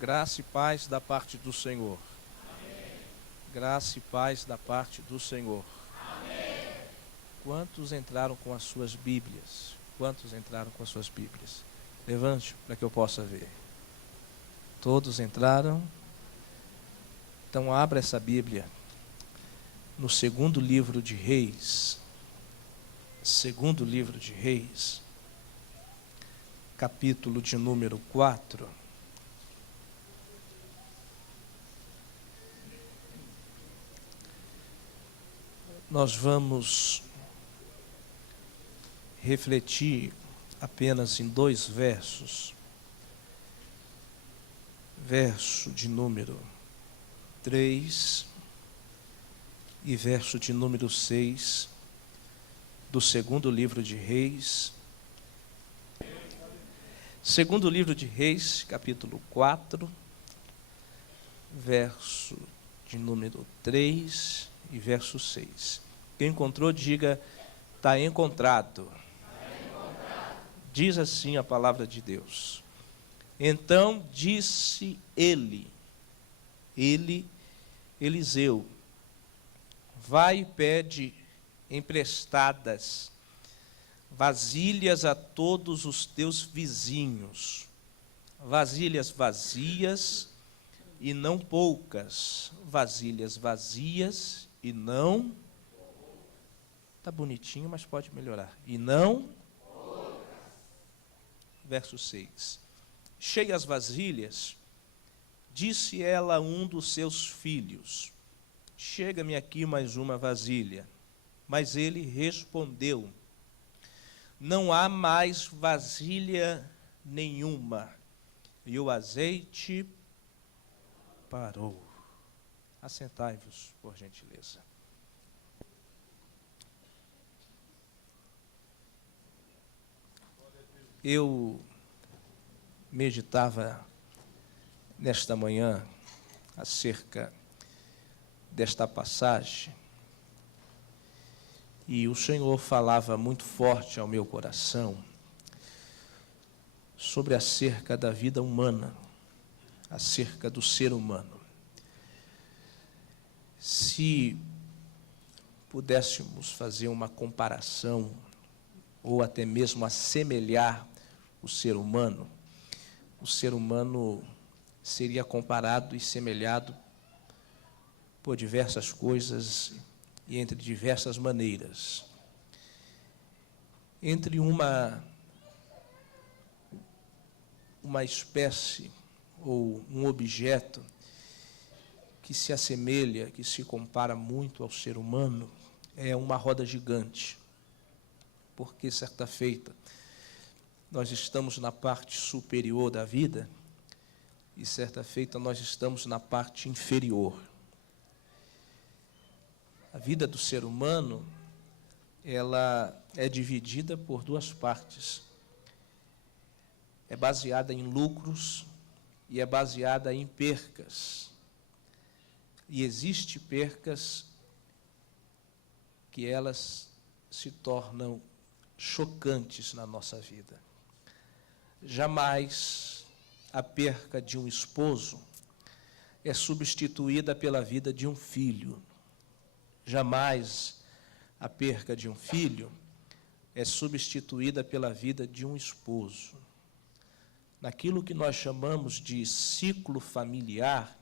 Graça e paz da parte do Senhor. Amém. Graça e paz da parte do Senhor. Amém. Quantos entraram com as suas Bíblias? Quantos entraram com as suas Bíblias? Levante para que eu possa ver. Todos entraram? Então abra essa Bíblia no segundo livro de Reis. Segundo livro de Reis, capítulo de número 4. Nós vamos refletir apenas em 2 versos. Verso de número 3 e verso de número 6 do segundo livro de Reis. Segundo livro de Reis, capítulo 4, verso de número 3 e verso 6. Quem encontrou, diga, está encontrado. Diz assim a palavra de Deus. Então disse Eliseu, vai e pede emprestadas vasilhas a todos os teus vizinhos, vasilhas vazias e não poucas, vasilhas vazias e não, está bonitinho, mas pode melhorar, e não, verso 6, cheias vasilhas, disse ela a um dos seus filhos, chega-me aqui mais uma vasilha, mas ele respondeu, não há mais vasilha nenhuma, e o azeite parou. Assentai-vos, por gentileza. Eu meditava nesta manhã acerca desta passagem e o Senhor falava muito forte ao meu coração sobre acerca da vida humana, acerca do ser humano. Se pudéssemos fazer uma comparação ou até mesmo assemelhar o ser humano seria comparado e semelhado por diversas coisas e entre diversas maneiras. Entre uma espécie ou um objeto que se assemelha, que se compara muito ao ser humano, é uma roda gigante. Porque certa feita nós estamos na parte superior da vida e certa feita nós estamos na parte inferior. A vida do ser humano, ela é dividida por 2 partes. É baseada em lucros e é baseada em percas. E existem percas que elas se tornam chocantes na nossa vida. Jamais a perca de um esposo é substituída pela vida de um filho. Jamais a perca de um filho é substituída pela vida de um esposo. Naquilo que nós chamamos de ciclo familiar,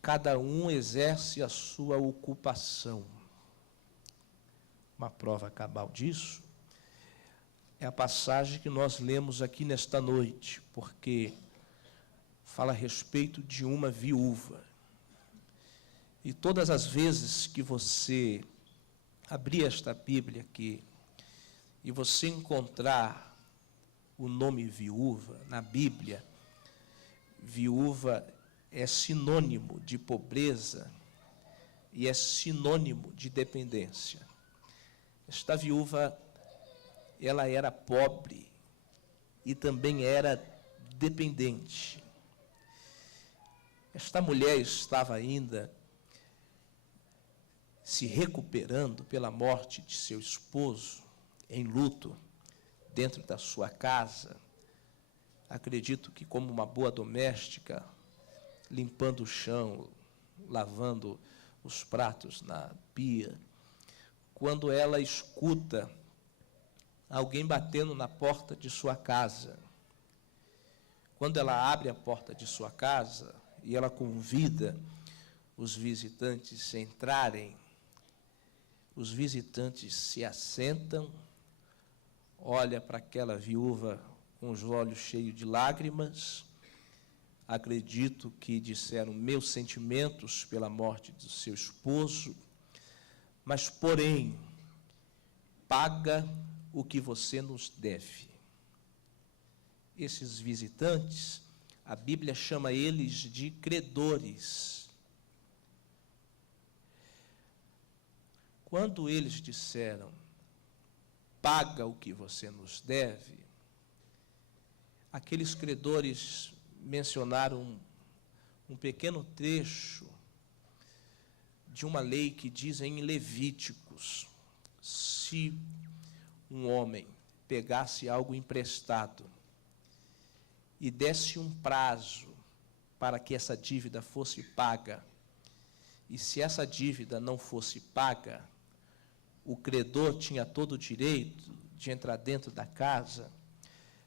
cada um exerce a sua ocupação. Uma prova cabal disso é a passagem que nós lemos aqui nesta noite, porque fala a respeito de uma viúva. E todas as vezes que você abrir esta Bíblia aqui e você encontrar o nome viúva na Bíblia, viúva é sinônimo de pobreza e é sinônimo de dependência. Esta viúva, ela era pobre e também era dependente. Esta mulher estava ainda se recuperando pela morte de seu esposo, em luto, dentro da sua casa, acredito que como uma boa doméstica, limpando o chão, lavando os pratos na pia, quando ela escuta alguém batendo na porta de sua casa, quando ela abre a porta de sua casa e ela convida os visitantes a entrarem, os visitantes se assentam, olha para aquela viúva com os olhos cheios de lágrimas, acredito que disseram meus sentimentos pela morte do seu esposo, mas, porém, paga o que você nos deve. Esses visitantes, a Bíblia chama eles de credores. Quando eles disseram, paga o que você nos deve, aqueles credores mencionaram um pequeno trecho de uma lei que diz em Levíticos, se um homem pegasse algo emprestado e desse um prazo para que essa dívida fosse paga, e se essa dívida não fosse paga, o credor tinha todo o direito de entrar dentro da casa,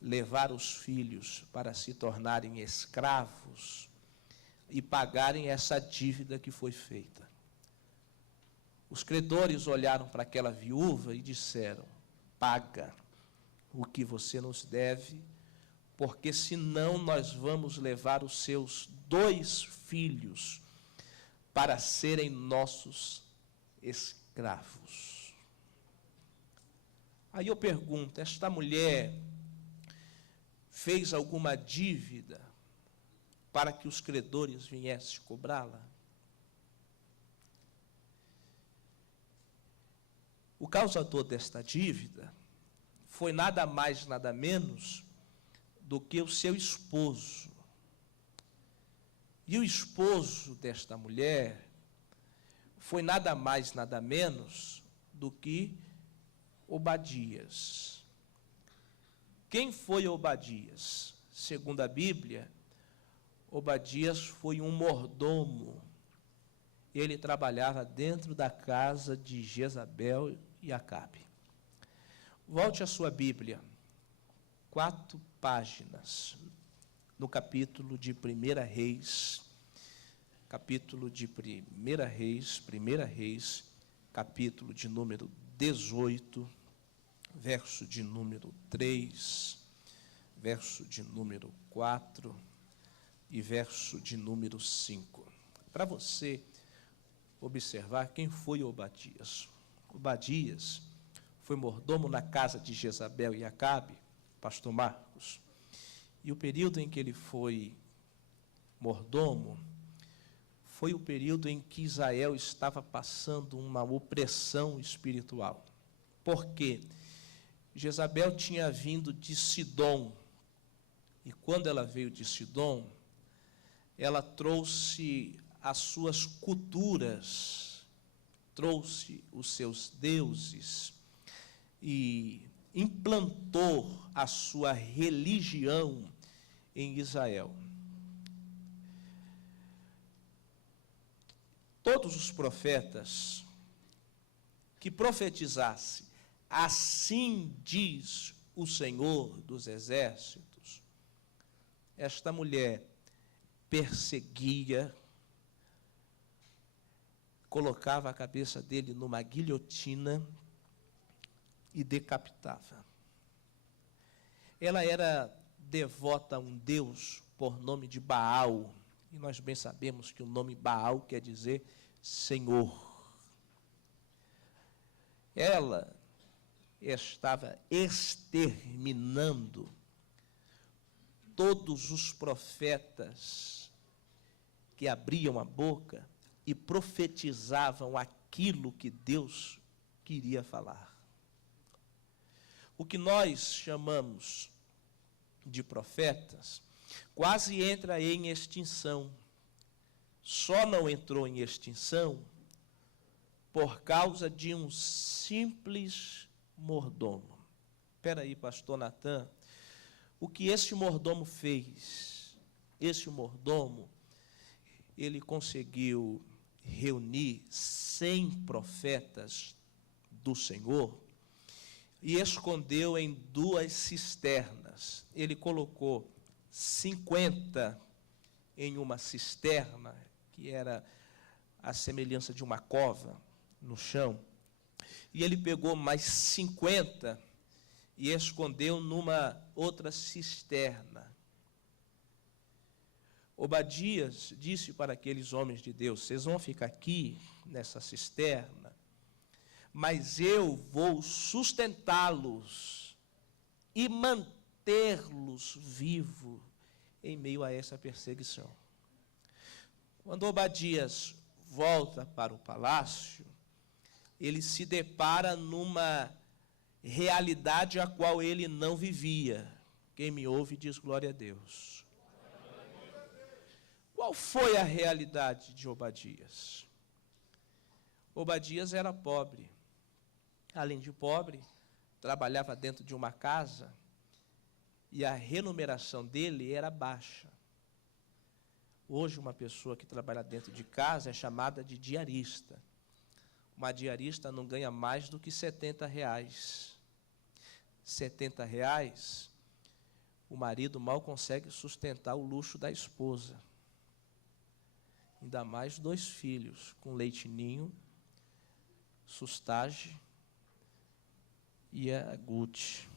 levar os filhos para se tornarem escravos e pagarem essa dívida que foi feita. Os credores olharam para aquela viúva e disseram, paga o que você nos deve, porque senão nós vamos levar os seus 2 filhos para serem nossos escravos. Aí eu pergunto, esta mulher fez alguma dívida para que os credores viessem cobrá-la? O causador desta dívida foi nada mais, nada menos do que o seu esposo. E o esposo desta mulher foi nada mais, nada menos do que Obadias. Quem foi Obadias? Segundo a Bíblia, Obadias foi um mordomo. Ele trabalhava dentro da casa de Jezabel e Acabe. Volte à sua Bíblia, 4 páginas, no capítulo de 1 Reis, capítulo de 1 Reis, capítulo de número 18, verso de número 3, verso de número 4 e verso de número 5. Para você observar quem foi Obadias. Obadias foi mordomo na casa de Jezabel e Acabe, pastor Marcos, e o período em que ele foi mordomo foi o período em que Israel estava passando uma opressão espiritual. Por quê? Jezabel tinha vindo de Sidom, e quando ela veio de Sidom, ela trouxe as suas culturas, trouxe os seus deuses e implantou a sua religião em Israel. Todos os profetas que profetizassem, assim diz o Senhor dos Exércitos, esta mulher perseguia, colocava a cabeça dele numa guilhotina e decapitava. Ela era devota a um deus por nome de Baal, e nós bem sabemos que o nome Baal quer dizer Senhor. Ela estava exterminando todos os profetas que abriam a boca e profetizavam aquilo que Deus queria falar. O que nós chamamos de profetas quase entra em extinção. Só não entrou em extinção por causa de um simples mordomo. Espera aí, pastor Natan, O que esse mordomo fez? Esse mordomo, ele conseguiu reunir 100 profetas do Senhor e escondeu em 2 cisternas. Ele colocou 50 em uma cisterna, que era a semelhança de uma cova no chão, e ele pegou mais 50 e escondeu numa outra cisterna. Obadias disse para aqueles homens de Deus: vocês vão ficar aqui nessa cisterna, mas eu vou sustentá-los e mantê-los vivos em meio a essa perseguição. Quando Obadias volta para o palácio, ele se depara numa realidade a qual ele não vivia. Quem me ouve diz glória a Deus. Qual foi a realidade de Obadias? Obadias era pobre. Além de pobre, trabalhava dentro de uma casa e a remuneração dele era baixa. Hoje, uma pessoa que trabalha dentro de casa é chamada de diarista. Uma diarista não ganha mais do que R$70. R$70, o marido mal consegue sustentar o luxo da esposa. Ainda mais 2 filhos, com leite ninho, Sustage e a Gucci.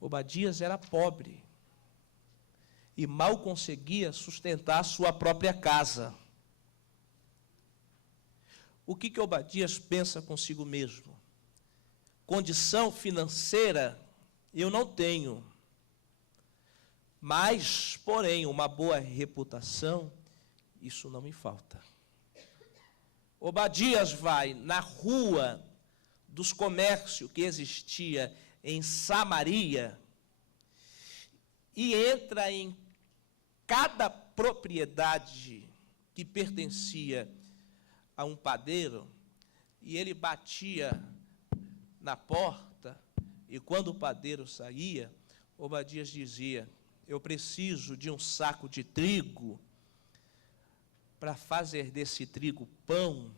Obadias era pobre e mal conseguia sustentar a sua própria casa. O que Obadias pensa consigo mesmo? Condição financeira eu não tenho, mas, porém, uma boa reputação, isso não me falta. Obadias vai na rua dos comércios que existia em Samaria e entra em cada propriedade que pertencia a um padeiro, e ele batia na porta, e quando o padeiro saía, Obadias dizia: eu preciso de um saco de trigo para fazer desse trigo pão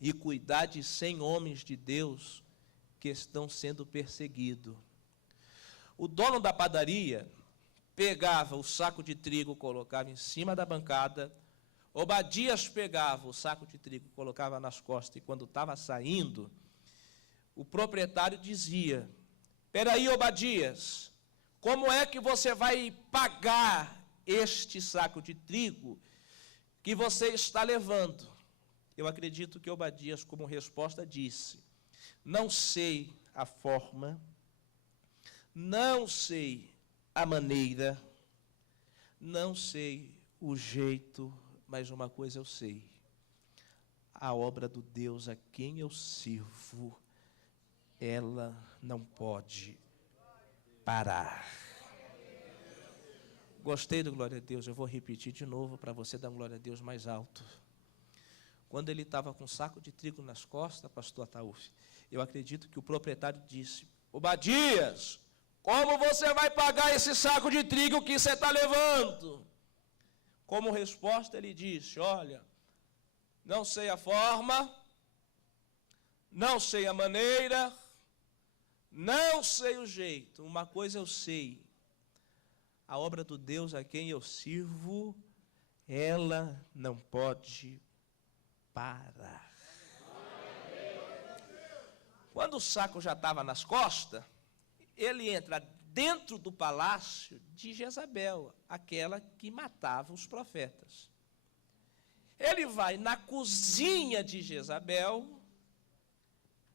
e cuidar de 100 homens de Deus que estão sendo perseguidos. O dono da padaria pegava o saco de trigo, colocava em cima da bancada. Obadias pegava o saco de trigo, colocava nas costas, e quando estava saindo, o proprietário dizia: espera aí, Obadias, como é que você vai pagar este saco de trigo que você está levando? Eu acredito que Obadias, como resposta, disse: não sei a forma, não sei a maneira, não sei o jeito, mas uma coisa eu sei: a obra do Deus a quem eu sirvo, ela não pode parar. Gostei do glória a Deus, eu vou repetir de novo para você dar um glória a Deus mais alto. Quando ele estava com um saco de trigo nas costas, pastor Ataúf, eu acredito que o proprietário disse: Obadias, como você vai pagar esse saco de trigo que você está levando? Como resposta, ele disse: olha, não sei a forma, não sei a maneira, não sei o jeito. Uma coisa eu sei: a obra do Deus a quem eu sirvo, ela não pode parar. Quando o saco já estava nas costas, ele entra dentro do palácio de Jezabel, aquela que matava os profetas. Ele vai na cozinha de Jezabel,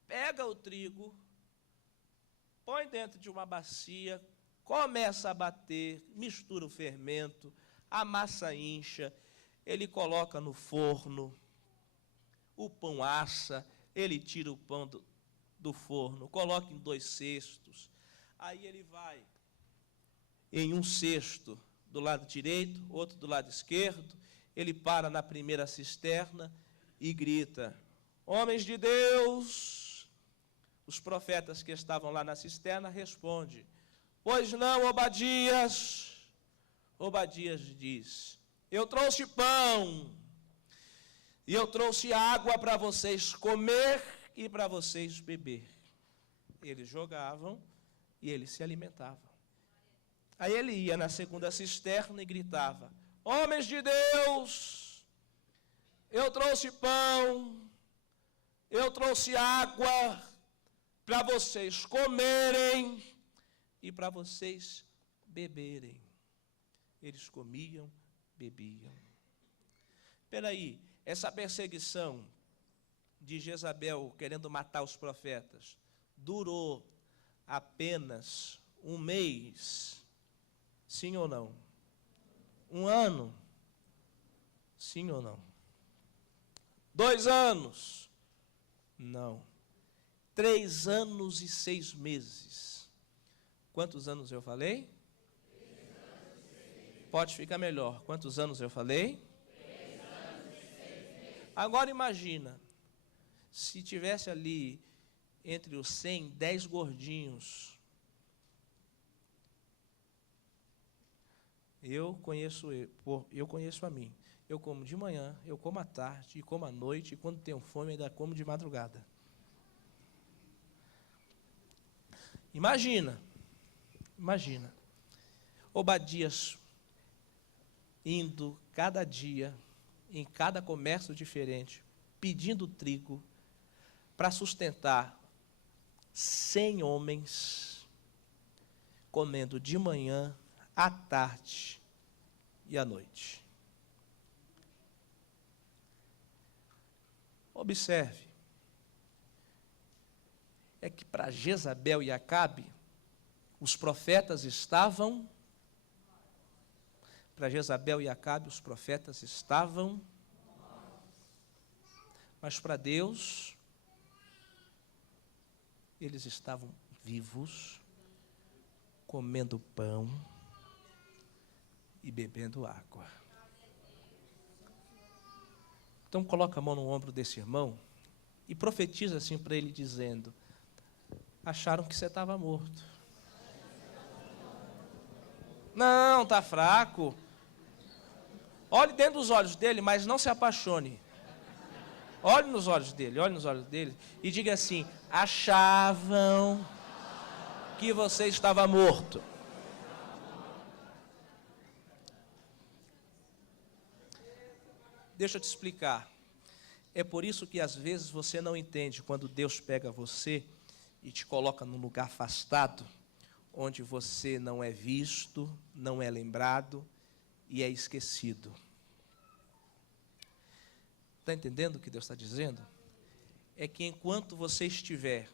pega o trigo, põe dentro de uma bacia, começa a bater, mistura o fermento, a massa incha, ele coloca no forno, o pão assa, ele tira o pão do forno, coloca em 2 cestos, aí ele vai em um cesto do lado direito, outro do lado esquerdo, ele para na primeira cisterna e grita: homens de Deus! Os profetas que estavam lá na cisterna respondem: Pois não, Obadias. Obadias diz: eu trouxe pão e eu trouxe água para vocês comer e para vocês beber. Eles jogavam e eles se alimentavam. Aí ele ia na segunda cisterna e gritava: homens de Deus, eu trouxe pão, eu trouxe água para vocês comerem e para vocês beberem. Eles comiam, bebiam. Espera aí, essa perseguição de Jezabel querendo matar os profetas durou apenas um mês, sim ou não? Um ano, sim ou não? 2 anos, não. 3 anos e 6 meses. Quantos anos eu falei? 3 anos e 6 meses. Pode ficar melhor. Quantos anos eu falei? 3 anos e 6 meses. Agora imagina, se tivesse ali entre os 100, 10 gordinhos. Eu conheço a mim. Eu como de manhã, eu como à tarde, e como à noite, e quando tenho fome ainda como de madrugada. Imagina, Obadias indo cada dia, em cada comércio diferente, pedindo trigo para sustentar 100 homens, comendo de manhã, à tarde e à noite. Observe, é que para Jezabel e Acabe, os profetas estavam, mas para Deus, eles estavam vivos, comendo pão e bebendo água. Então coloca a mão no ombro desse irmão e profetiza assim para ele, dizendo: acharam que você estava morto. Não, está fraco. Olhe dentro dos olhos dele, mas não se apaixone. Olhe nos olhos dele e diga assim: achavam que você estava morto. Deixa eu te explicar. É por isso que às vezes você não entende quando Deus pega você e te coloca num lugar afastado, onde você não é visto, não é lembrado e é esquecido. Está entendendo o que Deus está dizendo? É que enquanto você estiver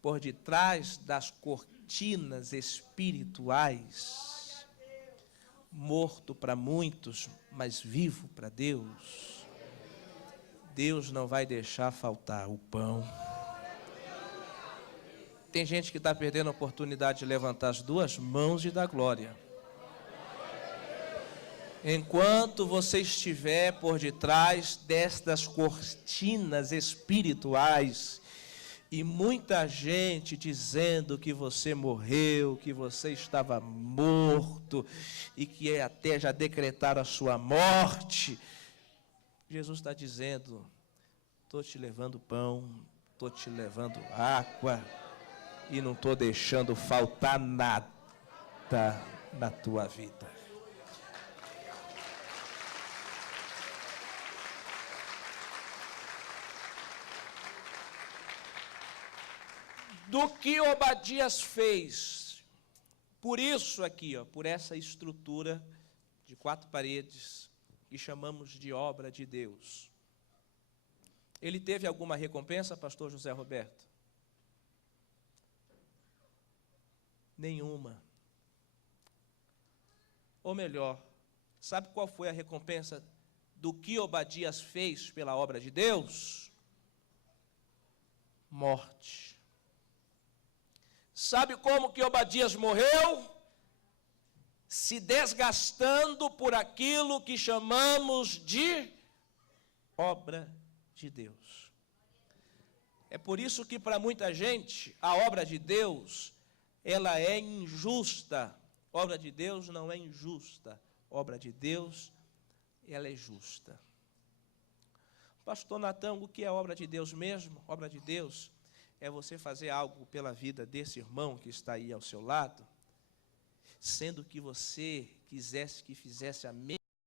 por detrás das cortinas espirituais, morto para muitos, mas vivo para Deus, Deus não vai deixar faltar o pão. Tem gente que está perdendo a oportunidade de levantar as 2 mãos e dar glória. Enquanto você estiver por detrás destas cortinas espirituais, e muita gente dizendo que você morreu, que você estava morto, e que até já decretaram a sua morte, Jesus está dizendo: estou te levando pão, estou te levando água, e não estou deixando faltar nada na tua vida. Do que Obadias fez, por isso aqui, por essa estrutura de 4 paredes, que chamamos de obra de Deus, ele teve alguma recompensa, pastor José Roberto? Nenhuma. Ou melhor, sabe qual foi a recompensa do que Obadias fez pela obra de Deus? Morte. Sabe como que Obadias morreu? Se desgastando por aquilo que chamamos de obra de Deus. É por isso que para muita gente a obra de Deus ela é injusta. Obra de Deus não é injusta. Obra de Deus, ela é justa. Pastor Natan, o que é obra de Deus mesmo? Obra de Deus é você fazer algo pela vida desse irmão que está aí ao seu lado, sendo que você quisesse que fizesse a mesma